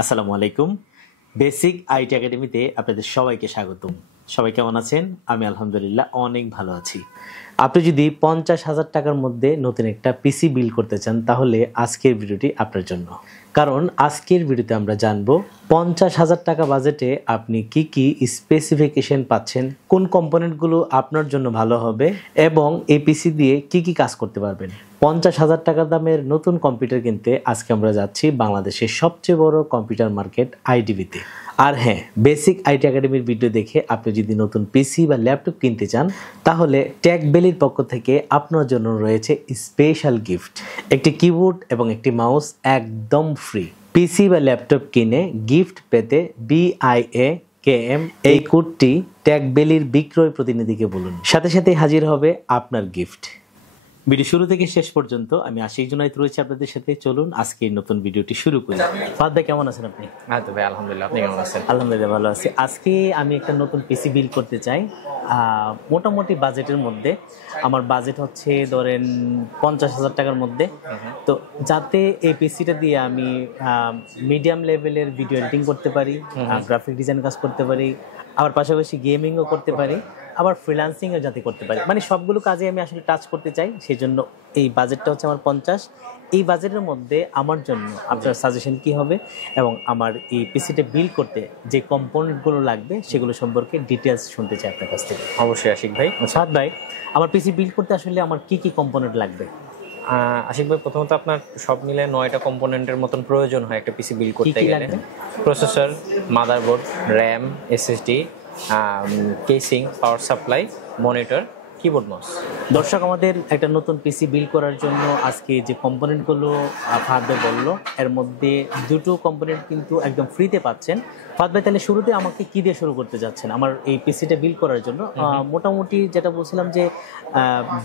আসসালামু আলাইকুম। Basic IT একাডেমিতে আপনাদের সবাইকে স্বাগতম। সবাই কেমন আছেন? আমি আলহামদুলিল্লাহ অনেক ভালো আছি। আপনি যদি 50,000 টাকার মধ্যে নতুন একটা পিসি বিল্ড করতে চান তাহলে আজকের ভিডিওটি আপনার জন্য। কারণ আজকের ভিডিওতে আমরা জানবো 50,000 টাকা বাজেটে আপনি কি কি স্পেসিফিকেশন পাচ্ছেন, কোন কম্পোনেন্টগুলো আপনার জন্য ভালো হবে এবং এই পিসি দিয়ে কি কি কাজ করতে পারবেন। 50,000 টাকা দামের নতুন কম্পিউটার কিনতে আজকে আমরা যাচ্ছি বাংলাদেশের সবচেয়ে বড় কম্পিউটার মার্কেট আইডিবিতে। আর হ্যাঁ, বেসিক আইটি একাডেমির ভিডিও দেখে আপনি যদি নতুন পিসি বা ল্যাপটপ কিনতে চান তাহলে টেক বেলির পক্ষ থেকে আপনার জন্য রয়েছে স্পেশাল গিফট, একটি কিবোর্ড এবং একটি মাউস একদম ফ্রি। পিসি বা ল্যাপটপ কিনে গিফট পেতে BIAKM এই কোডটি টেক বেলির বিক্রয় প্রতিনিধিকে বলুন, সাথে সাথে হাজির হবে আপনার গিফট। ভিডিও শুরু থেকে শেষ পর্যন্ত আমি আশিক জুনায়েদ রয়েছে আপনাদের সাথে। চলুন আজকে নতুন ভিডিওটি শুরু করি। ফাদ ভাই কেমন আছেন আপনি? হ্যাঁ তো ভাই আলহামদুলিল্লাহ, আপনি কেমন আছেন? আলহামদুলিল্লাহ ভালো আছি। আজকে আমি একটা নতুন পিসি বিল্ড করতে চাই মোটামুটি বাজেটের মধ্যে। আমার বাজেট হচ্ছে ধরেন 50,000 টাকার মধ্যে। তো যাতে এই পিসিটা দিয়ে আমি মিডিয়াম লেভেলের ভিডিও এডিটিং করতে পারি, গ্রাফিক ডিজাইন কাজ করতে পারি, আবার পাশাপাশি গেমিংও করতে পারি, আবার ফ্রিল্যান্সিংও যাতে করতে পারি, মানে সবগুলো কাজে আমি আসলে টাচ করতে চাই। সেই জন্য এই বাজেটটা হচ্ছে আমার 50। এই বাজেটের মধ্যে আমার জন্য আপনার সাজেশন কি হবে এবং আমার এই পিসিটা বিল্ড করতে যে কম্পোনেন্টগুলো লাগবে সেগুলো সম্পর্কে ডিটেলস শুনতে চাই আপনার কাছ থেকে। অবশ্যই আশিক ভাই। সাদ ভাই, আমার পিসি বিল্ড করতে আসলে আমার কি কি কম্পোনেন্ট লাগবে? আশিক ভাই, প্রথমত আপনার সব মিলে 9টা কম্পোনেন্টের মতন প্রয়োজন হয় একটা পিসি বিল্ড করতে গেলে। Processor, motherboard, RAM, SSD, casing, power supply, monitor, keyboard, mouse. দর্শক, আমাদের একটা নতুন পিসি বিল্ড করার জন্য আজকে যে কম্পোনেন্টগুলো ফাহাদ ভাই বললো এর মধ্যে দুটো কম্পোনেন্ট কিন্তু একদম ফ্রিতে পাচ্ছেন। ফাহাদ ভাই, তাহলে শুরুতে আমাকে কি দিয়ে শুরু করতে যাচ্ছেন আমার এই পিসিটা বিল্ড করার জন্য? মোটামুটি যেটা বলছিলাম যে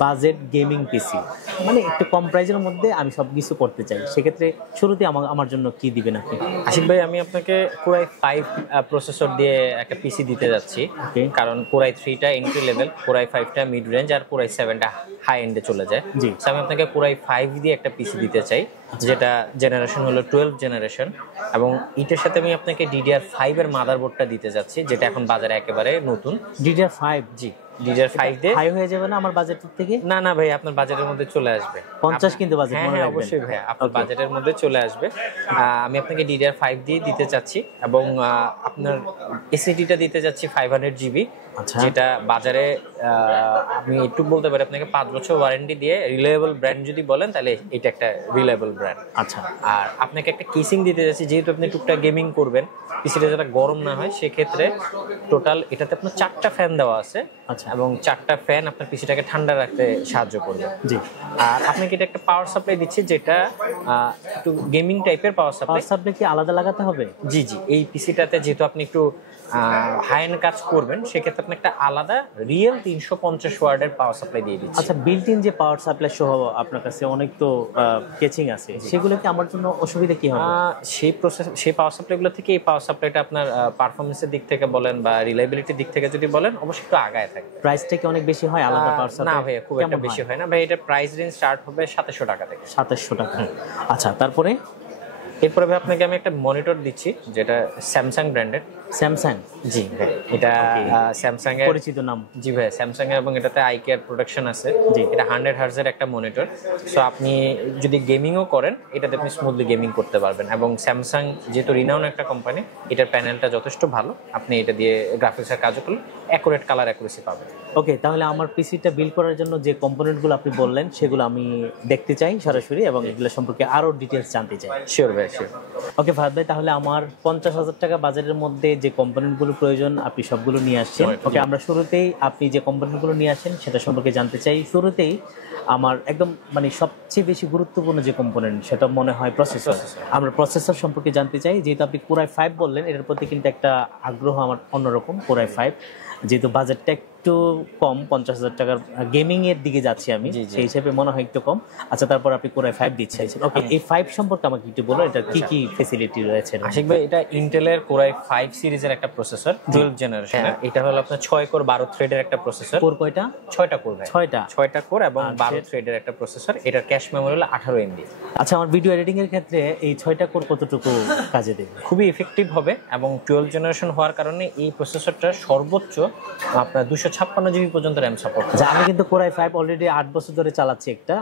বাজেট গেমিং পিসি, মানে একটু কম প্রাইসের মধ্যে আমি সব কিছু করতে চাই। সেক্ষেত্রে শুরুতে আমার জন্য কি দিবেন আপনি? আশিক ভাই, আমি আপনাকে Core i5 প্রসেসর দিয়ে একটা পিসি দিতে যাচ্ছি। কারণ Core i3টা এন্ট্রি লেভেল, Core i5টা মিড রেঞ্জ, আর Core i7টা হাই এন্ডে চলে যায়। আমি আপনাকে Core i5 দিয়ে একটা পিসি দিতে চাই, যেটা জেনারেশন হলো 12 জেনারেশন, এবং এটার সাথে আমি আপনাকে DDR5 এর মাদারবোর্ডটা দিতে যাচ্ছি, যেটা এখন বাজারে একেবারে নতুন। DDR5? জি, DDR5 দিয়ে হাই হয়ে যাবে না আমার বাজেট থেকে? না ভাই, আপনার বাজেটের মধ্যে চলে আসবে। 50 কিন্তু বাজেট, মনে রাখবেন। অবশ্যই ভাই, আপনার বাজেটের মধ্যে চলে আসবে। আমি আপনাকে DDR5 দিয়ে দিতে চাচ্ছি এবং আপনার SSDটা দিতে যাচ্ছি 500 GB, যেটা বাজারে আমি একটু বলতে পারি আপনাকে 5 বছর ওয়ারেন্টি দিয়ে। রিলায়েবল ব্র্যান্ড যদি বলেন তাহলে এটা একটা রিলায়েবল ব্র্যান্ড। আচ্ছা, আর আপনাকে একটা কেসিং দিতে যাচ্ছি, যেহেতু আপনি টুকটাক গেমিং করবেন, পিসিটা যাতে গরম না হয় সেক্ষেত্রে টোটাল এটাতে আপনার 4টা ফ্যান দেওয়া আছে। আচ্ছা, এবং 4টা ফ্যান আপনার পিসিটাকে ঠান্ডা রাখতে সাহায্য করবে। জি। আর আপনাকে এটা একটা পাওয়ার সাপ্লাই দিচ্ছি, যেটা একটু গেমিং টাইপের পাওয়ার সাপ্লাই। পাওয়ার সাপ্লাই কি আলাদা লাগাতে হবে? জি, এই পিসিটাতে যেহেতু আপনি একটু হাই এন্ড কাজ করবেন সেক্ষেত্রে আপনি একটা আলাদা রিয়েল 350 ওয়াটের পাওয়ার সাপ্লাই দিয়ে দিচ্ছি। আচ্ছা, বিল্ট ইন যে পাওয়ার সাপ্লাই সহ আপনার কাছে অনেক তো কেচিং আছে, সেগুলো কি আমার জন্য অসুবিধা কি হবে? সেই পাওয়ার সাপ্লাইগুলো থেকে এই পাওয়ার সাপ্লাইটা আপনার পারফরমেন্সের দিক থেকে বলেন বা রিলায়েবিলিটির দিক থেকে যদি বলেন, অবশ্যই একটু আগায় থাকবে। প্রাইসটা কি অনেক বেশি হয় আলাদা পাওয়ার সাপ্লাই? না ভাই, খুব একটা বেশি হয় না ভাই। এটা প্রাইস রেঞ্জ স্টার্ট হবে 2700 টাকা থেকে। 2700 টাকা। আচ্ছা, তারপরে এরপরে ভাই আপনাকে আমি একটা মনিটর দিচ্ছি, যেটা স্যামসাং ব্র্যান্ডের। স্যামসাং? জি ভাই, এটা স্যামসাং এর পরিচিত নাম। জি ভাই, স্যামসাং এর, এবং এটাতে আইকেয়ার প্রোটেকশন আছে। জি, এটা 100 হার্জের একটা মনিটর। সো আপনি যদি গেমিংও করেন এটাতে আপনি স্মুথলি গেমিং করতে পারবেন। এবং স্যামসাং যেহেতু রিনাউন একটা কোম্পানি, এটার প্যানেলটা যথেষ্ট ভালো। আপনি এটা দিয়ে গ্রাফিক্সের কাজও করলে অ্যাকুরেট কালার অ্যাকুরেসি পাবেন। ওকে, তাহলে আমার পিসিটা বিল্ড করার জন্য যে কম্পোনেন্টগুলো আপনি বললেন সেগুলো আমি দেখতে চাই সরাসরি এবং এগুলো সম্পর্কে আরো ডিটেলস জানতে চাই। শিওর ভাই, শিওর। ওকে ফাহাদ ভাই, তাহলে আমার 50,000 টাকা বাজেটের মধ্যে যে কম্পোনেন্টগুলো প্রয়োজন আপনি সবগুলো নিয়ে আসছেন। ওকে, আমরা শুরুতেই আপনি যে কম্পোনেন্টগুলো নিয়ে আসেন সেটা সম্পর্কে জানতে চাই। শুরুতেই আমার একদম মানে সবচেয়ে বেশি গুরুত্বপূর্ণ যে কম্পোনেন্ট সেটা মনে হয় প্রসেসর। আমরা প্রসেসর সম্পর্কে জানতে চাই, যেহেতু আপনি Core i5 বললেন, এটার প্রতি কিন্তু একটা আগ্রহ আমার অন্যরকম। Core i5 যেহেতু বাজেটটা একটু কম, 50,000 টাকার গেমিং এর দিকে যাচ্ছি আমি, সেই হিসেবে মনে হয় একটু কম। আচ্ছা, তারপর আপনি কোরাই 5 দিচ্ছেন। ওকে, এই 5 সম্পর্কে আমাকে একটু বলুন, এটা কি কি ফ্যাসিলিটি রয়েছে? আশিক ভাই, এটা ইন্টেলের কোরাই 5 সিরিজের একটা প্রসেসর, 12 জেনারেশন। এটা হলো আপনার 6 কোর 12 থ্রেডের একটা প্রসেসর। কোর কয়টা? 6টা কোর ভাই। 6টা কোর এবং 12 থ্রেডের একটা প্রসেসর। এটার ক্যাশ মেমরি হলো 18 এমবি। আচ্ছা, আমার ভিডিও এডিটিং এর ক্ষেত্রে এই 6টা কোর কতটুকু কাজে দেবে? খুবই ইফেক্টিভ হবে এবং 12 জেনারেশন হওয়ার কারণে এই প্রসেসরটা সর্বোচ্চ আপনার 256 জিবি পর্যন্ত র্যাম সাপোর্ট করে। আমি কিন্তু কোরাই 5 অলরেডি 8 বছর ধরে চালাচ্ছি একটা,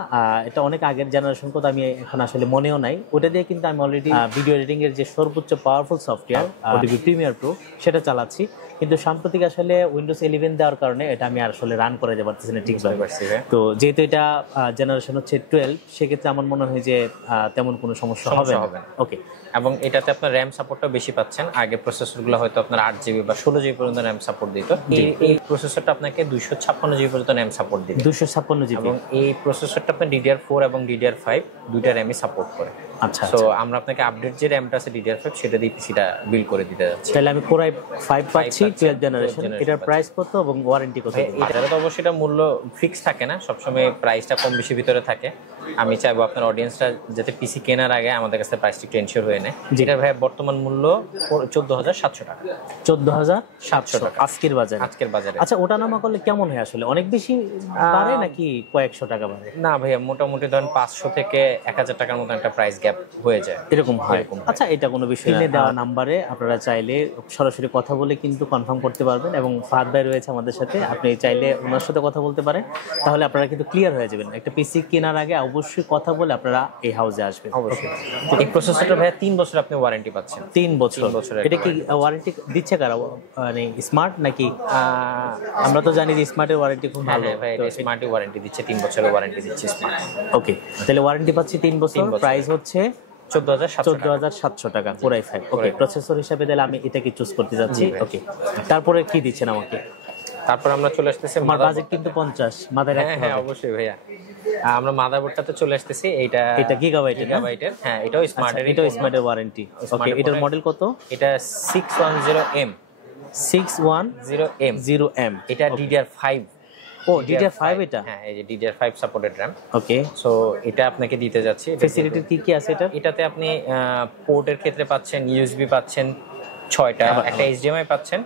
এটা অনেক আগের জেনারেশন, কত আমি এখন আসলে মনেও নাই। ওটা দিয়ে কিন্তু আমি অলরেডি ভিডিও এডিটিং এর যে সর্বোচ্চ powerful software OBS Premiere Pro সেটা চালাচ্ছি, কিন্তু সাম্প্রতিক আসলে উইন্ডোজ 11 দেওয়ার কারণে এটা আমি আসলে রান করা যেতে পারতেছি না ঠিকভাবে। তো যেহেতু এটা জেনারেশন হচ্ছে 12, সেক্ষেত্রে আমার মনে হয় যে তেমন কোনো সমস্যা হবে না। ওকে, এবং এটাতে আপনার র্যাম সাপোর্টটাও বেশি পাচ্ছেন। আগে প্রসেসরগুলো হয়তো আপনার 8 জিবি বা 16 জিবি পর্যন্ত র্যাম সাপোর্ট দিত, এই প্রসেসরটা আপনাকে 256 জিবি পর্যন্ত র্যাম সাপোর্ট দিবে। 256 জিবি, এবং এই প্রসেসরটা আপনার DDR4 এবং DDR5 দুইটা র্যামই সাপোর্ট করে। আচ্ছা, তো আমরা আপনাকে আপডেট যে র্যামটা আছে DDR5 সেটা দিয়ে পিসিটা বিল্ড করে দিতে যাচ্ছি। তাহলে আমি কোরাই 5 পাচ্ছি 12 জেনারেশন। এটার প্রাইস কত এবং ওয়ারেন্টি কত? এটা তো অবশ্যই এটা মূল্য ফিক্স থাকে না, সবসময় প্রাইসটা কম বেশি ভিতরে থাকে। আমি চাইবো আপনার অডিয়েন্সটা যাতে পিসি কেনার আগে আমাদের কাছে প্রাইসটি একটু এনশিওর হয়ে নেয়। যেটার ভাই বর্তমান মূল্য 14,700 টাকা। 14,700 টাকা আজকের বাজারে। আচ্ছা, ওটা নামা করলে কেমন হয় আসলে? অনেক বেশি বাড়ে নাকি কয়েকশো টাকা বাড়ে? না ভাইয়া, মোটামুটি ধরেন 500 থেকে 1000 টাকার মতো একটা প্রাইস গ্যাপ হয়ে যায়, এরকম হয়। আচ্ছা, এটা কোনো বিষয় না। দেওয়া নাম্বারে আপনারা চাইলে সরাসরি কথা বলে কিন্তু কনফার্ম করতে পারবেন, এবং ফাহাদ ভাই রয়েছে আমাদের সাথে, আপনি চাইলে ওনার সাথে কথা বলতে পারেন, তাহলে আপনারা কিন্তু ক্লিয়ার হয়ে যাবেন। একটা পিসি কেনার আগে অবশ্যই কথা বলে আপনারা এই হাউসে আসবেন। অবশ্যই। এই প্রসেসরটা ভাইয়া 3 বছর আপনি ওয়ারেন্টি পাচ্ছেন। 3 বছর? এটা কি ওয়ারেন্টি দিচ্ছে কারা, মানে স্মার্ট নাকি? আমরা তো জানি যে স্মার্টের ওয়ারেন্টি খুব ভালো। ভাই, এটা স্মার্টই ওয়ারেন্টি দিচ্ছে, 3 বছরের ওয়ারেন্টি দিচ্ছে স্মার্ট। ওকে, তাহলে ওয়ারেন্টি পাচ্ছি 3 বছর। প্রাইস হচ্ছে 14,700 টাকা কোরাই 5। ওকে, প্রসেসর হিসেবে তাহলে আমি এটাকে চুজ করতে যাচ্ছি। ওকে, তারপরে কি দিচ্ছেন আমাকে? তারপর আমরা চলে আসতেছি, আমার বাজেট কিন্তু 50 মাথায় রাখতে হবে। হ্যাঁ অবশ্যই ভাইয়া, আমরা মাদারবোর্ডটাতে চলে আসতেছি। এটা গিগাবাইটের। হ্যাঁ, এটাও স্মার্টের, এটাও স্মার্টের ওয়ারেন্টি। ওকে, এটার মডেল কত? এটা 610M। 610M। এটা DDR5। ও, DDR5 এটা? হ্যাঁ, এই যে DDR5 সাপোর্টেড RAM। ওকে, সো এটা আপনাকে দিতে যাচ্ছি। ফ্যাসিলিটি কি কি আছে এটা? এটাতে আপনি পোর্টের ক্ষেত্রে পাচ্ছেন USB পাচ্ছেন 6টা, একটা HDMI পাচ্ছেন।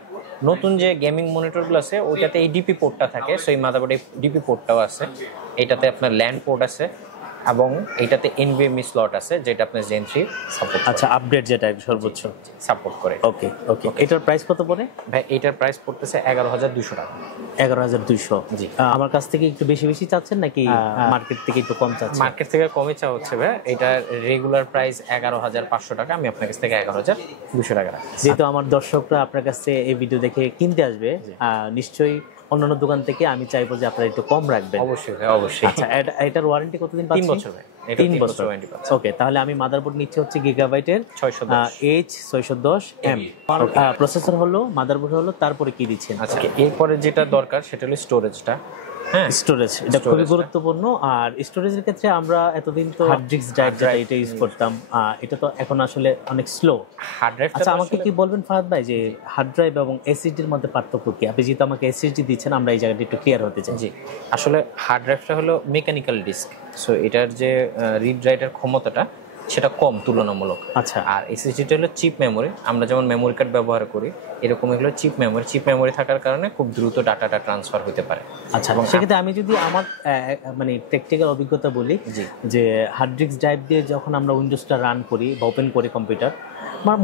নতুন যে গেমিং মনিটরগুলো আছে ওইটাতে এই ডিপি পোর্টটা থাকে, সো এই মাদারবোর্ডে ডিপি পোর্টটাও আছে। এটাতে আপনার ল্যান্ড পোর্ট আছে এবং এটাতে NVMe স্লট আছে, যেটা আপনার Zen 3 সাপোর্ট। আচ্ছা, আপডেট যেটা সর্বোচ্চ সাপোর্ট করে। ওকে ওকে, এটার প্রাইস কত পড়ে ভাই? এটার প্রাইস পড়তেছে 11,200 টাকা। 11,200? জি। আমার কাছ থেকে একটু বেশি বেশি চাচ্ছেন নাকি মার্কেট থেকে একটু কম চাচ্ছেন? মার্কেট থেকে কমই চাওয়া হচ্ছে ভাই। এটার রেগুলার প্রাইস 11,500 টাকা, আমি আপনার কাছ থেকে 11,200 টাকা রাখছি। যেহেতু আমার দর্শকরা আপনার কাছে এই ভিডিও দেখে কিনতে আসবে, নিশ্চয়ই অন্যান্য দোকান থেকে আমি চাইবো যে আপনারা একটু কম রাখবেন। অবশ্যই ভাই, অবশ্যই। আচ্ছা, এটার ওয়ারেন্টি কতদিন পাচ্ছি? 3 বছর ভাই। 3 বছর ওয়ারেন্টি পাচ্ছি। ওকে, তাহলে আমি মাদারবোর্ড নিচ্ছি হচ্ছে গিগাবাইটের 610M। প্রসেসর হলো, মাদারবোর্ড হলো, তারপরে কি দিচ্ছেন? আচ্ছা, এরপরে যেটা দরকার সেটা হলো স্টোরেজটা। হ্যাঁ, স্টোরেজ, এটা খুবই গুরুত্বপূর্ণ। আর স্টোরেজের ক্ষেত্রে আমরা এতদিন তো হার্ড ডিস্ক ড্রাইভ এটা ইউজ করতাম, এটা তো এখন আসলে অনেক স্লো হার্ড ড্রাইভ। আচ্ছা, আমাকে কি বলবেন ফাহাদ ভাই যে হার্ড ড্রাইভ এবং এসএসডির মধ্যে পার্থক্য কি? আপনি যেহেতু আমাকে এসএসডি দিচ্ছেন, আমরা এই জায়গাটা একটু ক্লিয়ার হতে চাই। জি, আসলে হার্ড ড্রাইভটা হলো মেকানিক্যাল ডিস্ক, সো এটার যে রিড রাইটের ক্ষমতাটা সেটা কম তুলনামূলক। আচ্ছা, আর এসএসডিটা হলো চিপ মেমোরি। আমরা যেমন মেমোরি কার্ড ব্যবহার করি, এরকম এগুলো চিপ মেমোরি। চিপ মেমোরি থাকার কারণে খুব দ্রুত ডাটাটা ট্রান্সফার হতে পারে। আচ্ছা, সেক্ষেত্রে আমি যদি আমার মানে প্র্যাকটিক্যাল অভিজ্ঞতা বলি, যে হার্ড ডিস্ক ড্রাইভ দিয়ে যখন আমরা উইন্ডোজটা রান করি বা ওপেন করি কম্পিউটার,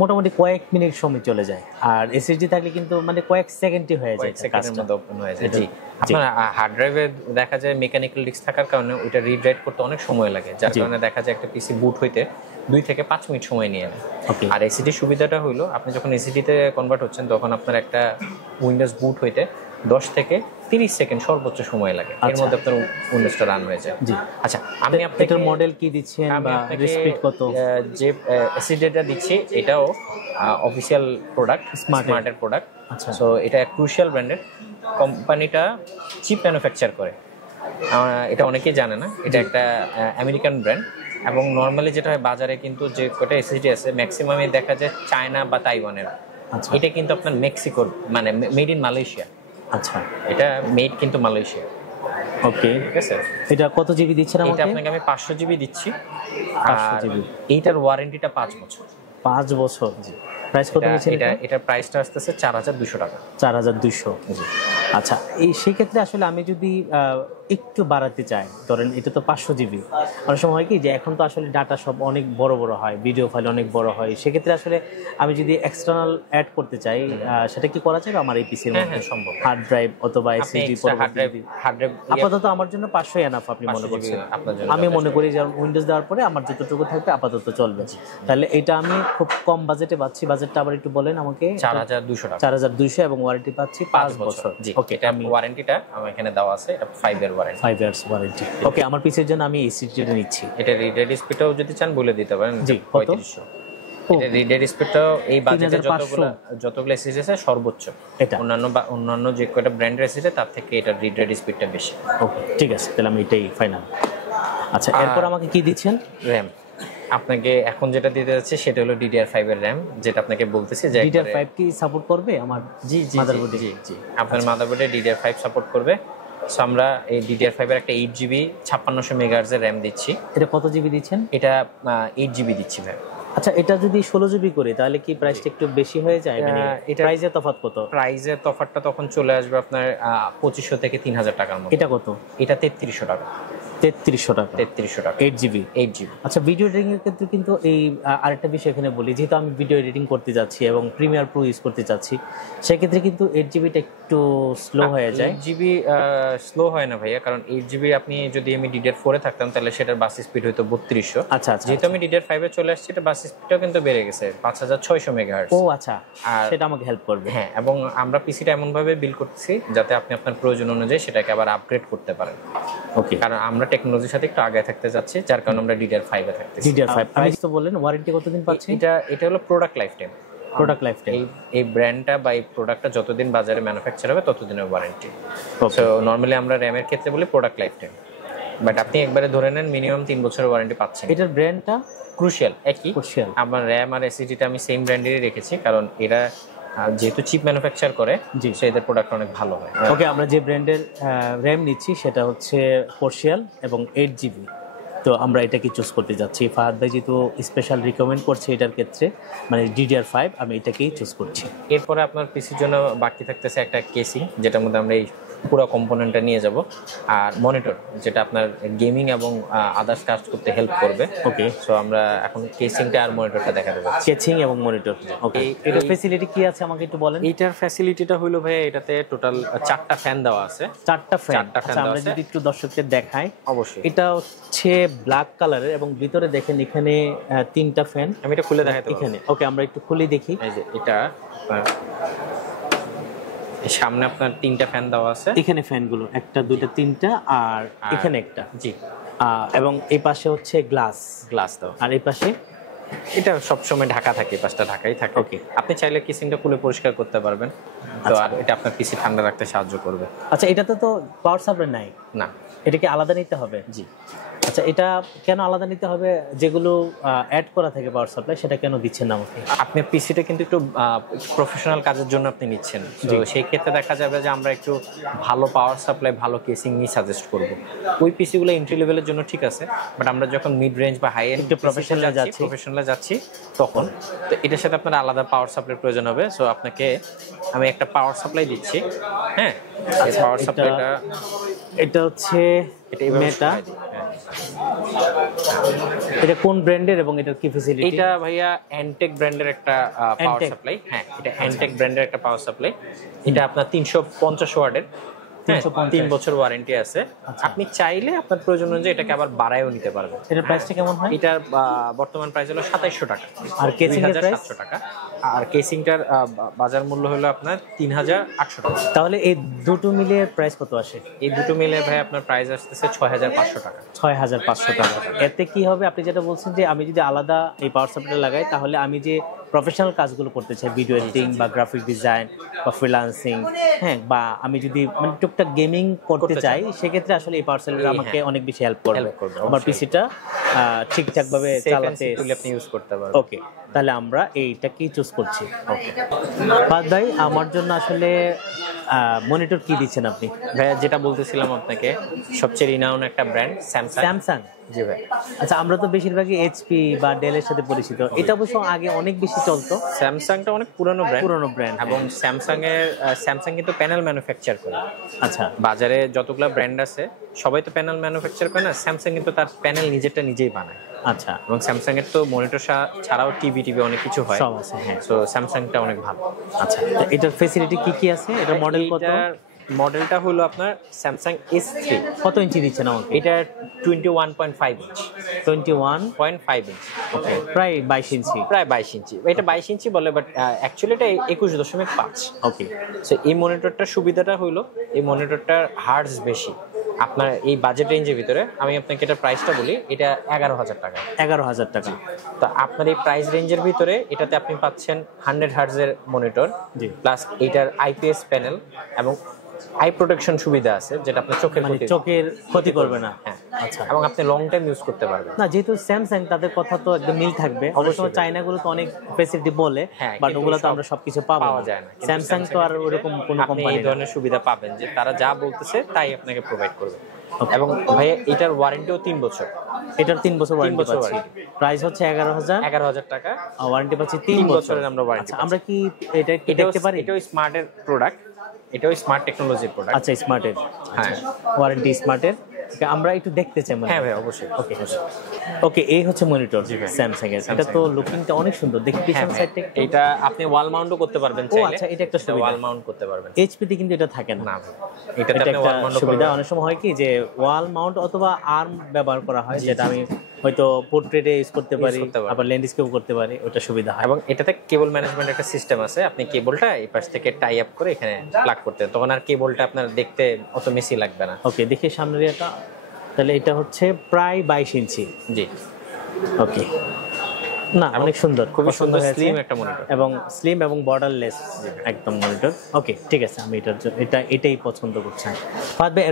মোটামুটি কয়েক মিনিট সময় চলে যায়। আর এসএসডি থাকলে কিন্তু মানে কয়েক সেকেন্ডই হয়ে যায়, সেকেন্ডের মধ্যে ওপেন হয়ে যায়। জি, আপনার হার্ড ড্রাইভে দেখা যায় মেকানিক্যাল ডিস্ক থাকার কারণে ওইটা রিড রাইট করতে অনেক সময় লাগে, যার কারণে দেখা যায় একটা পিসি বুট হইতে 2 থেকে 5 মিনিট সময় নিয়ে নেয়। আর এসএসডি সুবিধাটা হলো, আপনি যখন এসএসডিতে কনভার্ট হচ্ছেন তখন আপনার একটা উইন্ডোজ বুট হইতে 10 থেকে 30 সেকেন্ড সর্বোচ্চ সময় লাগে, এর মধ্যে আপনার উইন্ডোজটা রান হয়ে যায়। জি। আচ্ছা, আমি আপনাকে মডেল কি দিচ্ছেন বা স্পিড কত? যে এসএসডিটা দিচ্ছি এটাও অফিশিয়াল প্রোডাক্ট, স্মার্টের প্রোডাক্ট। আচ্ছা, সো এটা ক্রুশিয়াল ব্র্যান্ডের, কোম্পানিটা চিপ ম্যানুফ্যাকচার করে, এটা অনেকেই জানে না। এটা একটা আমেরিকান ব্র্যান্ড, এবং নর্মালি যেটা হয় বাজারে কিন্তু যে কটা এসএসডি আছে ম্যাক্সিমামই দেখা যায় চায়না বা তাইওয়ানের। এটা কিন্তু আপনার মেক্সিকোর, মানে মেড ইন মালয়েশিয়া। আচ্ছা, এটা মেড কিন্তু মালয়েশিয়া। ওকে, ঠিক আছে। এটা কত জিবি দিচ্ছেন আমাকে? এটা আপনাকে আমি 500 জিবি দিচ্ছি। 500 জিবি। এইটার ওয়ারেন্টিটা 5 বছর। 5 বছর। জি। প্রাইস কত নিচ্ছেন? এটার প্রাইসটা আসতেছে 4200 টাকা। 4200। জি। আচ্ছা, এই সেক্ষেত্রে আসলে আমি যদি একটু বাড়াতে চাই, ধরেন এটা তো 500 জিবি, অনেক সময় হয় কি যে এখন তো আসলে ডাটা সব অনেক বড় বড় হয়, ভিডিও ফাইল অনেক বড় হয়, সেক্ষেত্রে আসলে আমি যদি এক্সটার্নাল অ্যাড করতে চাই সেটা কি করা যাবে আমার এই পিসির মধ্যে? হ্যাঁ, সম্ভব। হার্ড ড্রাইভ অথবা এসএসডি হার্ড ড্রাইভ আপাতত আমার জন্য 500 এনাফ আপনি মনে করছেন? আমি মনে করি যে উইন্ডোজ দেওয়ার পরে আমার যতটুকু থাকবে আপাতত চলবে। তাহলে এটা আমি খুব কম বাজেটে পাচ্ছি। বাজেটটা আবার একটু বলেন আমাকে। 4200 টাকা। 4200 এবং ওয়ারেন্টি পাচ্ছি 5 বছর। ওকে, এটা ওয়ারেন্টিটা আমার এখানে দেওয়া আছে, এটা 5 এর ওয়ারেন্টি। 5 years warranty. ওকে, আমার পিসের জন্য আমি এসএসডিটা নিচ্ছি। এটা রিড স্পিডটাও যদি চান বলে দিতে পারেন। জি, 3500। এটা রিড স্পিডটাও এই বাজেটে যতগুলো এসএসডি আছে সর্বোচ্চ। এটা অন্যান্য যে কয়টা ব্র্যান্ডের এসএসডি তার থেকে এটা রিড স্পিডটা বেশি। ওকে, ঠিক আছে, তাহলে আমি এটাই ফাইনাল। আচ্ছা, এরপর আমাকে কি দিচ্ছেন? র‍্যাম। আপনাকে এখন যেটা দিতে যাচ্ছে সেটা হলো DDR5 এর র‍্যাম, যেটা আপনাকে বলতেছি যে DDR5 কি সাপোর্ট করবে আমার মাদারবোর্ডে? জি, আপনার মাদারবোর্ডে DDR5 সাপোর্ট করবে। সো আমরা এই DDR5 এর একটা 8GB 5600 মেগাহার্জ এর র‍্যাম দিচ্ছি। এটা কত জিবি দিচ্ছেন? এটা 8GB দিচ্ছি ভাই। আচ্ছা, এটা যদি 16 জিবি করি তাহলে কি প্রাইসটা একটু বেশি হয়ে যায়? মানে এটা প্রাইসের তফাৎ কত? প্রাইসের তফাৎটা তখন চলে আসবে আপনার 2500 থেকে 3000 টাকার মধ্যে। এটা কত? এটা 3300 টাকা। 3300 টাকা। 3300 টাকা 8GB। আচ্ছা, ভিডিও এডিটিং এর ক্ষেত্রে কিন্তু এই আরেকটা বিষয় এখানে বলি, যেহেতু আমি ভিডিও এডিটিং করতে যাচ্ছি এবং প্রিমিয়ার প্রো ইউজ করতে যাচ্ছি, সেক্ষেত্রে কিন্তু 8GBটা একটু স্লো হয়ে যায়। 8GB স্লো হয় না ভাইয়া, কারণ 8GB আপনি যদি আমি DDR4 এ থাকতাম তাহলে সেটার বাস স্পিড হয়তো 3200। আচ্ছা, যেহেতু আমি DDR5 এ চলে আসছি, এটা বাস স্পিডটাও কিন্তু বেড়ে গেছে 5600 মেগাহার্টজ। ও আচ্ছা, সেটা আমাকে হেল্প করবে। হ্যাঁ, এবং আমরা পিসিটা এমন ভাবে বিল্ড করতেছি যাতে আপনি আপনার প্রয়োজন অনুযায়ী সেটাকে আবার আপগ্রেড করতে পারেন। ওকে, কারণ আমরা টেকনোলজির সাথে একটু আগে থাকতে যাচ্ছি, যার কারণে আমরা DDR5 এ থাকতেছি। DDR5 প্রাইস তো বলেন, ওয়ারেন্টি কতদিন পাচ্ছি? এটা হলো প্রোডাক্ট লাইফ টাইম। এই ব্র্যান্ডটা বা এই প্রোডাক্টটা যতদিন বাজারে ম্যানুফ্যাকচার হবে ততদিনের ওয়ারেন্টি। সো নরমালি আমরা র‍্যামের ক্ষেত্রে বলি প্রোডাক্ট লাইফ টাইম, বাট আপনি একবারে ধরে নেন মিনিমাম 3 বছরের ওয়ারেন্টি পাচ্ছেন। এটার ব্র্যান্ডটা ক্রুশিয়াল একই। আমার র‍্যাম আর এসএসডিটা আমি সেম ব্র্যান্ডেরই রেখেছি, কারণ এরা যেহেতু চিপ ম্যানুফ্যাকচার করে, সো এদের প্রোডাক্ট অনেক ভালো হয়। ওকে, আমরা যে ব্র্যান্ডের র‍্যাম নিচ্ছি সেটা হচ্ছে ক্রুশিয়াল এবং 8GB। তো আমরা এটাকে চুজ করতে যাচ্ছি। ফাহাদ ভাই যেহেতু স্পেশাল রিকমেন্ড করছে এটার ক্ষেত্রে, মানে DDR5, আমি এটাকেই চুজ করছি। এরপরে আপনার পিসির জন্য বাকি থাকতেছে একটা কেসিং, যেটার মধ্যে আমরা এই পুরো কম্পোনেন্টটা নিয়ে যাব, আর মনিটর যেটা আপনার গেমিং এবং আদার্স কাজ করতে হেল্প করবে। ওকে, সো আমরা এখন কেসিংটা আর মনিটরটা দেখাতে যাচ্ছি। কেসিং এবং মনিটর। ওকে, এটার ফ্যাসিলিটি কি আছে আমাকে একটু বলেন। এইটার ফ্যাসিলিটিটা হলো ভাই, এটাতে টোটাল 4টা ফ্যান দেওয়া আছে। 4টা ফ্যান। আচ্ছা, আমরা যদি একটু দর্শকদের দেখাই। অবশ্যই। এটা হচ্ছে ব্ল্যাক কালারের এবং ভিতরে দেখেন এখানে 3টা ফ্যান। আমি এটা খুলে দেখাতে এখানে। ওকে, আমরা একটু খুলে দেখি। এই যে এটা সামনে আপনার 3টা ফ্যান দেওয়া আছে। এখানে ফ্যানগুলো 1টা 2টা 3টা, আর এখানে একটা। জি। এবং এই পাশে হচ্ছে গ্লাস দাও, আর এই পাশে এটা সবসময় ঢাকা থাকে, পাশটা ঢাকাই থাকে। ওকে, আপনি চাইলে কিসিংটা খুলে পরিষ্কার করতে পারবেন। তো আর এটা আপনার পিসি ঠান্ডা রাখতে সাহায্য করবে। আচ্ছা, এটাতে তো পাওয়ার সাপ্লাই নাই না, এটাকে আলাদা নিতে হবে? জি। আচ্ছা, এটা কেন আলাদা নিতে হবে? যেগুলো অ্যাড করা থাকে পাওয়ার সাপ্লাই, সেটা কেন দিচ্ছেন না আমাকে? আপনি পিসিটা কিন্তু একটু প্রফেশনাল কাজের জন্য আপনি নিচ্ছেন, তো সেই ক্ষেত্রে দেখা যাবে যে আমরা একটু ভালো পাওয়ার সাপ্লাই, ভালো কেসিং নিয়ে সাজেস্ট করব। ওই পিসিগুলো এন্ট্রি লেভেলের জন্য ঠিক আছে, বাট আমরা যখন মিড রেঞ্জ বা হাই এন্ড প্রফেশনালে যাচ্ছি তখন তো এটার সাথে আপনার আলাদা পাওয়ার সাপ্লাই প্রয়োজন হবে। সো আপনাকে আমি একটা পাওয়ার সাপ্লাই দিচ্ছি। হ্যাঁ, পাওয়ার সাপ্লাইটা এটা হচ্ছে মেটা। এটা কোন ব্র্যান্ডের এবং এটার কি ফ্যাসিলিটি? এটা ভাইয়া এনটেক ব্র্যান্ডের একটা পাওয়ার সাপ্লাই। হ্যাঁ, এটা এনটেক ব্র্যান্ডের একটা পাওয়ার সাপ্লাই। এটা আপনার 350 ওয়াটের। 3 বছর ওয়ারেন্টি আছে। আপনি চাইলে আপনার প্রয়োজন অনুযায়ী এটাকে আবার বাড়ায়ও নিতে পারবেন। এটার প্রাইসটা কেমন হয়? এটার বর্তমান প্রাইস হলো 2700 টাকা। আর কেসিং এর প্রাইস 700 টাকা। আর কেসিংটার বাজার মূল্য হলো আপনার 3800 টাকা। তাহলে এই দুটো মিলে প্রাইস কত আসে? এই দুটো মিলে ভাই আপনার প্রাইস আসতেছে 6500 টাকা। 6500 টাকা। এতে কি হবে? আপনি যেটা বলছেন যে আমি যদি আলাদা এই পাওয়ার সাপ্লাই লাগাই, তাহলে আমি যে প্রফেশনাল কাজগুলো করতে চাই, ভিডিও এডিটিং বা গ্রাফিক ডিজাইন বা ফ্রিল্যান্সিং, হ্যাঁ, বা আমি যদি মানে টুকটাক গেমিং করতে চাই, সেক্ষেত্রে আসলে এই পাওয়ার সাপ্লাই আমাকে অনেক বেশি হেল্প করবে। আমার পিসিটা ঠিকঠাক ভাবে চালাতে আপনি ইউজ করতে পারবেন। ওকে, তাহলে আমরা এইটাকেই চুজ করছি। ওকে ফাহাদ ভাই, আমার জন্য আসলে মনিটর কি দিচ্ছেন আপনি? ভাইয়া যেটা বলতেছিলাম আপনাকে, সবচেয়ে রিনাউন্ড একটা ব্র্যান্ড স্যামসাং। স্যামসাং? জি ভাই। আচ্ছা, আমরা তো বেশিরভাগই এইচপি বা ডেলের সাথে পরিচিত, এটা অবশ্য আগে অনেক বেশি চলতো। স্যামসাংটা অনেক পুরনো ব্র্যান্ড এবং স্যামসাং কিন্তু প্যানেল ম্যানুফ্যাকচার করে। আচ্ছা, বাজারে যতগুলো ব্র্যান্ড আছে সবাই তো প্যানেল ম্যানুফ্যাকচার করে না, স্যামসাং কিন্তু তার প্যানেল নিজেই বানায়। আচ্ছা, এবং স্যামসাং এর তো মনিটর ছাড়াও টিভি অনেক কিছু হয়, সব আছে। হ্যাঁ, তো স্যামসাংটা অনেক ভালো। আচ্ছা, এটার ফ্যাসিলিটি কি আছে? এটার মডেল কত? মডেলটা হলো আপনার স্যামসাং S3। কত ইঞ্চি দিচ্ছেন আমাকে? এটা 21.5 ইঞ্চ। 21.5 ইঞ্চ। ওকে, প্রায় 22 ইঞ্চি। প্রায় 22 ইঞ্চি। এটা 22 ইঞ্চি বলে, বাট অ্যাকচুয়ালি এটা 21.5। ওকে, সো এই মনিটরটার সুবিধাটা হলো এই মনিটরটার হার্টজ বেশি। আপনার এই বাজেট রেঞ্জের ভিতরে আমি আপনাকে এটা প্রাইসটা বলি, এটা 11,000 টাকা। 11,000 টাকা। তো আপনার এই প্রাইস রেঞ্জের ভিতরে এটাতে আপনি পাচ্ছেন 100 হার্টজের মনিটর, প্লাস এটার IPS প্যানেল এবং আই প্রোটেকশন সুবিধা আছে, যেটা আপনার চোখের ক্ষতি করবে না। হ্যাঁ, আচ্ছা, এবং আপনি লং টাইম ইউজ করতে পারবেন। না, যেহেতু স্যামসাং, তাদের কথা তো একদম মিল থাকবে। অবশ্য চাইনা গুলো তো অনেক ফ্যাসিলিটি বলে, বাট ওগুলো তো আমরা সবকিছু পাওয়া যায় না। স্যামসাং তো আর ওরকম কোনো কোম্পানি এই ধরনের সুবিধা পাবেন যে তারা যা বলতেছে তাই আপনাকে প্রোভাইড করবে। এবং ভাইয়া এটার ওয়ারেন্টিও 3 বছর। এটার 3 বছর ওয়ারেন্টি পাচ্ছি। প্রাইস হচ্ছে 11,000 টাকা। ওয়ারেন্টি পাচ্ছি 3 বছরের আমরা ওয়ারেন্টি। আমরা কি এটা দেখতে পারি? এটাও স্মার্টের প্রোডাক্ট, এটাও স্মার্ট টেকনোলজির প্রোডাক্ট। আচ্ছা, স্মার্টের। হ্যাঁ, ওয়ারেন্টি স্মার্টের। আমরা একটু দেখতে চাই। হ্যাঁ ভাই, অবশ্যই। ওকে, এই হচ্ছে মনিটর স্যামসাং এর। এটা তো লুকিংটা অনেক সুন্দর। দেখি পিছন সাইডটা। এটা আপনি ওয়াল মাউন্টও করতে পারবেন চাইলে। ও আচ্ছা, এটা একটা সুবিধা, ওয়াল মাউন্ট করতে পারবেন। এইচপি তে কিন্তু এটা থাকে না। এটা একটা সুবিধা। অনেক সময় হয় কি যে ওয়াল মাউন্ট অথবা আর্ম ব্যবহার করা হয়, যেটা আমি হয়তো পোর্ট্রেটে ইউজ করতে পারি, আবার ল্যান্ডস্কেপ করতে পারি, ওটা সুবিধা হয়। এবং এটাতে কেবল ম্যানেজমেন্ট একটা সিস্টেম আছে। আপনি কেবলটা এই পাশ থেকে টাই আপ করে এখানে প্লাগ করতে, তখন আর কেবলটা আপনার দেখতে অত মেসি লাগবে না। ওকে, দেখি সামনের এটা। তাহলে এটা হচ্ছে প্রায় 22 ইঞ্চি। জি, ওকে। না, অনেক সুন্দর, খুবই সুন্দর স্লিম একটা মনিটর, এবং স্লিম এবং বর্ডারলেস একদম মনিটর। ওকে, ঠিক আছে, আমি এটাই পছন্দ করছি। ফাহাদ ভাই,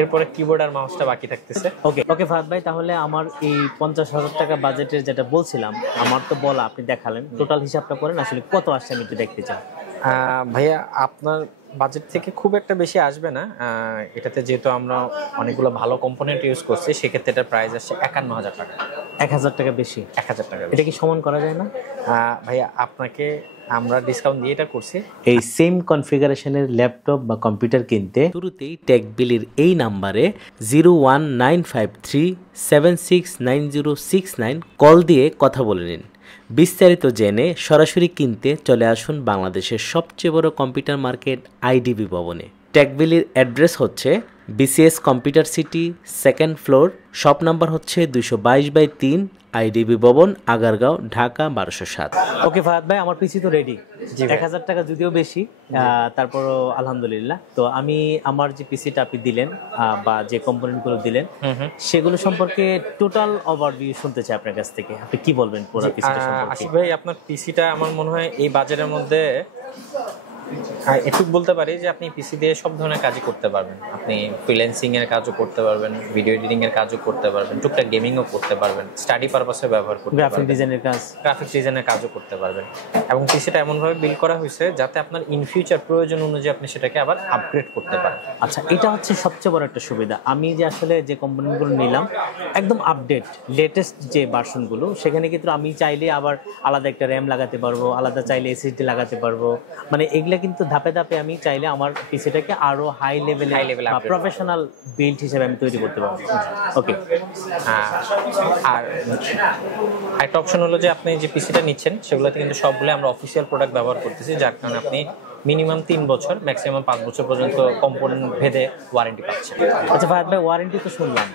এরপরে কিবোর্ড আর মাউসটা বাকি থাকতেছে। ওকে ফাহাদ ভাই, তাহলে আমার এই 50,000 টাকা বাজেটের যেটা বলছিলাম, আমার তো বলা, আপনি দেখালেন, টোটাল হিসাবটা করেন আসলে কত আসছে, আমি একটু দেখতে চাই। ভাইয়া আপনার বাজেট থেকে খুব একটা বেশি আসবে না। এটাতে যেহেতু আমরা অনেকগুলো ভালো কম্পোনেন্ট ইউজ করছি, সেক্ষেত্রে এটার প্রাইস আসছে 51,000 টাকা। 1,000 টাকা বেশি? 1,000 টাকা। এটা কি সমান করা যায় না? ভাইয়া আপনাকে আমরা ডিসকাউন্ট দিয়ে এটা করছি। এই সেম কনফিগারেশনের ল্যাপটপ বা কম্পিউটার কিনতে শুরুতেই টেকবিলির এই নাম্বারে 01953769069 কল দিয়ে কথা বলে নিন। বিস্তারিত জেনে সরাসরি কিনতে চলে আসুন বাংলাদেশের সবচেয়ে বড় কম্পিউটার মার্কেট IDB ভবনে। টেকবিলির অ্যাড্রেস হচ্ছে BCS computer city, 2nd floor, shop number হচ্ছে 222/3, IDB ভবন, আগারগাঁও, ঢাকা 1207। ওকে ফাহাদ ভাই, আমার পিসি তো রেডি। 1,000 টাকা যদিও বেশি, তারপরও আলহামদুলিল্লাহ। তো আমি আমার যে পিসিটা আপনি দিলেন বা যে কম্পোনেন্টগুলো দিলেন, সেগুলো সম্পর্কে টোটাল ওভারভিউ শুনতে চাই আপনার কাছ থেকে। আপনি কি বলবেন পুরো পিসিটা সম্পর্কে? আশিক ভাই, আপনার পিসিটা আমার মনে হয় এই বাজেটের মধ্যে এটুকু বলতে পারি যে আপনি পিসি দিয়ে সব ধরনের কাজই করতে পারবেন। আপনি ফ্রিল্যান্সিং এর কাজও করতে পারবেন, ভিডিও এডিটিং এর কাজও করতে পারবেন, টুকটাক গেমিংও করতে পারবেন, স্টাডি পারপাসে ব্যবহার করতে পারবেন, গ্রাফিক ডিজাইনের কাজও করতে পারবেন। এবং পিসিটা এমনভাবে বিল্ড করা হয়েছে যাতে আপনার ইন ফিউচার প্রয়োজন অনুযায়ী আপনি সেটাকে আবার আপগ্রেড করতে পারেন। আচ্ছা, এটা হচ্ছে সবচেয়ে বড় একটা সুবিধা। আমি যে আসলে যে কোম্পানিগুলো নিলাম, একদম আপডেট লেটেস্ট যে ভার্সনগুলো, সেখানে কিন্তু আমি চাইলে আবার আলাদা একটা র্যাম লাগাতে পারবো, আলাদা চাইলে SSD লাগাতে পারবো। মানে এগুলা কিন্তু ধাপে ধাপে আমি চাইলে আমার পিসিটাকে আরো হাই লেভেলে প্রফেশনাল বিল্ড হিসেবে আমি তৈরি করতে পারবো। ওকে, আর একটা অপশন হলো যে আপনি যে পিসিটা নিচ্ছেন সেগুলোতে কিন্তু সবগুলো আমরা অফিসিয়াল প্রোডাক্ট ব্যবহার করতেছি, যার কারণে আপনি মিনিমাম 3 বছর, ম্যাক্সিমাম 5 বছর পর্যন্ত কম্পোনেন্ট ভেদে ওয়ারেন্টি পাচ্ছেন। আচ্ছা ফাহাদ ভাই, ওয়ারেন্টি তো শুনলাম,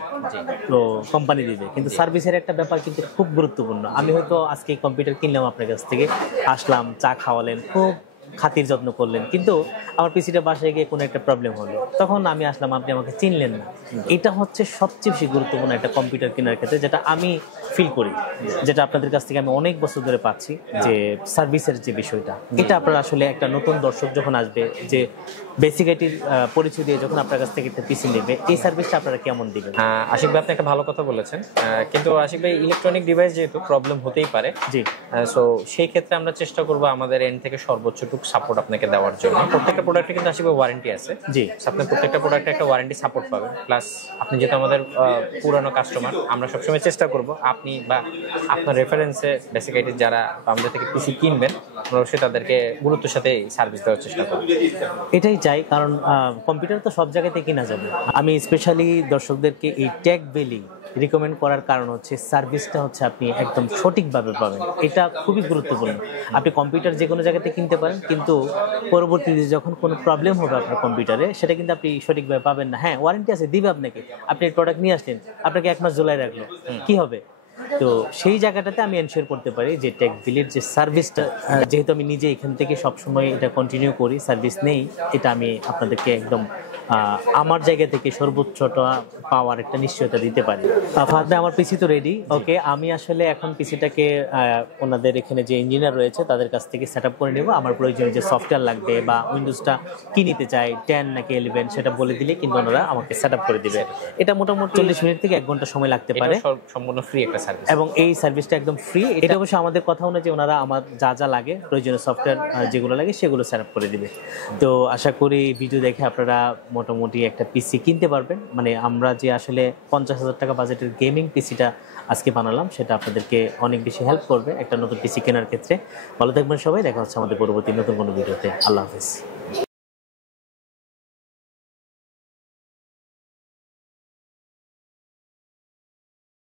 তো কোম্পানি দিবে, কিন্তু সার্ভিসের একটা ব্যাপার কিন্তু খুব গুরুত্বপূর্ণ। আমি হয়তো আজকে কম্পিউটার কিনলাম আপনার কাছ থেকে, আসলাম, চা খাওয়ালেন, খুব খাতির যত্ন করলেন, কিন্তু আমার পিসিটা বাসায় গিয়ে কোনো একটা প্রবলেম হলো, তখন আমি আসলাম, আপনি আমাকে চিনলেন না। এটা হচ্ছে সবচেয়ে বেশি গুরুত্বপূর্ণ একটা কম্পিউটার কেনার ক্ষেত্রে, যেটা আমি ফিল করি, যেটা আপনাদের কাছ থেকে আমি অনেক বছর ধরে পাচ্ছি, যে সার্ভিসের যে বিষয়টা, এটা আপনারা আসলে একটা নতুন দর্শক যখন আসবে, যে বেসিক আইটির পরিচয় দিয়ে যখন আপনার কাছ থেকে একটা পিসি নেবে, এই সার্ভিসটা আপনারা কেমন দিবেন? আশিক ভাই আপনি একটা ভালো কথা বলেছেন, কিন্তু আশিক ভাই ইলেকট্রনিক ডিভাইস যেহেতু প্রবলেম হতেই পারে, জি, সো সেই ক্ষেত্রে আমরা চেষ্টা করব আমাদের এন্ড থেকে সর্বোচ্চটুকু সাপোর্ট আপনাকে দেওয়ার জন্য। প্রত্যেকটা প্রোডাক্টে কিন্তু আশিক ভাই ওয়ারেন্টি আছে। জি, আপনি প্রত্যেকটা প্রোডাক্টে একটা ওয়ারেন্টি সাপোর্ট পাবেন। প্লাস আপনি যেহেতু আমাদের পুরানো কাস্টমার, আমরা সবসময় চেষ্টা করব আপনি বা আপনার রেফারেন্সে বেসিক আইটির যারা আমাদের থেকে পিসি কিনবেন, আমরা অবশ্যই তাদেরকে গুরুত্বের সাথে সার্ভিস দেওয়ার চেষ্টা করব। এটাই চাই, কারণ কম্পিউটার তো সব জায়গাতে কিনা যাবে। আমি স্পেশালি দর্শকদেরকে এই টেক বিলিং রিকমেন্ড করার কারণ হচ্ছে সার্ভিসটা হচ্ছে আপনি একদম সঠিকভাবে পাবেন, এটা খুবই গুরুত্বপূর্ণ। আপনি কম্পিউটার যে কোনো জায়গাতে কিনতে পারেন, কিন্তু পরবর্তীতে যখন কোনো প্রবলেম হবে আপনার কম্পিউটারে, সেটা কিন্তু আপনি সঠিকভাবে পাবেন না। হ্যাঁ, ওয়ারেন্টি আছে, দিবে আপনাকে, আপনি প্রোডাক্ট নিয়ে আসলেন, আপনাকে 1 মাস ঝোলায় রাখলো, কি হবে? তো সেই জায়গাটাতে আমি এনশিওর করতে পারি যে টেক বিলের যে সার্ভিসটা, যেহেতু আমি নিজে এখান থেকে সবসময় এটা কন্টিনিউ করি, সার্ভিস নেই, এটা আমি আপনাদেরকে একদম আমার জায়গা থেকে সর্বোচ্চটা পাওয়ার একটা নিশ্চয়তা দিতে পারি। ফাহাদ ভাই, আমার পিসি তো রেডি। ওকে, আমি আসলে এখন পিসিটাকে ওনাদের এখানে যে ইঞ্জিনিয়ার রয়েছে তাদের কাছ থেকে সেট আপ করে নেব। আমার প্রয়োজন যে সফটওয়্যার লাগবে বা উইন্ডোজটা কি নিতে চাই, 10 নাকি 11, সেটা বলে দিলে কিন্তু ওনারা আমাকে সেট আপ করে দিবে। এটা মোটামুটি 40 মিনিট থেকে 1 ঘন্টা সময় লাগতে পারে। সম্পূর্ণ ফ্রি একটা সার্ভিস, এবং এই সার্ভিসটা একদম ফ্রি। এটা অবশ্যই আমাদের কথা অনুযায়ী ওনারা আমার যা যা লাগে, প্রয়োজনীয় সফটওয়্যার যেগুলো লাগে সেগুলো সেট আপ করে দিবে। তো আশা করি ভিডিও দেখে আপনারা মোটামুটি একটা পিসি কিনতে পারবেন। মানে আমরা যে আসলে 50,000 টাকা বাজেটের গেমিং পিসিটা আজকে বানালাম, সেটা আপনাদেরকে অনেক বেশি হেল্প করবে একটা নতুন পিসি কেনার ক্ষেত্রে। ভালো থাকবেন সবাই, দেখা হচ্ছে আমাদের পরবর্তী নতুন কোনো ভিডিওতে। আল্লাহ হাফেজ।